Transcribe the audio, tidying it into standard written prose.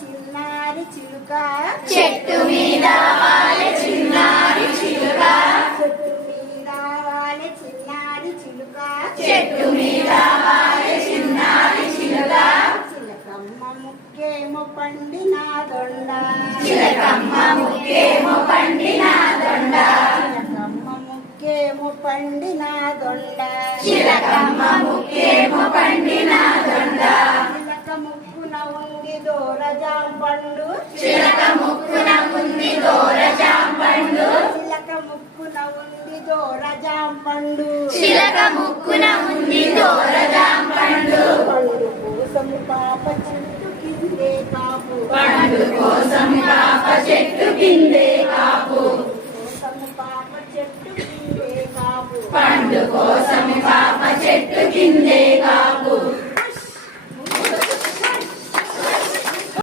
చిన్నారి చిలుక చెట్టు మీద వాలే చిన్నారి చిలుక, చెట్టు మీద వాలే చిన్నారి చిలుక, చెట్టు మీద వాలే చిన్నారి చిలుక, చిలకమ్మ ముక్కేమో పండిన దొండ, చిలకమ్మ ముక్కేమో పండిన దొండ, చిలకమ్మ ముక్కేమో పండిన దొండ, చిలకమ్మ ముక్కేమో పండిన దొండ, చిలక ముక్కున ఉంది దోర జాంపండు, చిలక ముక్కున ఉంది దోర జాంపండు, చిలక ముక్కున ఉంది దోర జాంపండు, చిలక ముక్కున ఉంది దోర జాంపండు, పండు కోసం పాప చెట్టు కిందే కాపు, పండు కోసం పాప చెట్టు కిందే కాపు, కోసం పాప చెట్టు కిందే కాపు, పండు కోసం పాప చెట్టు కిందే కాపు.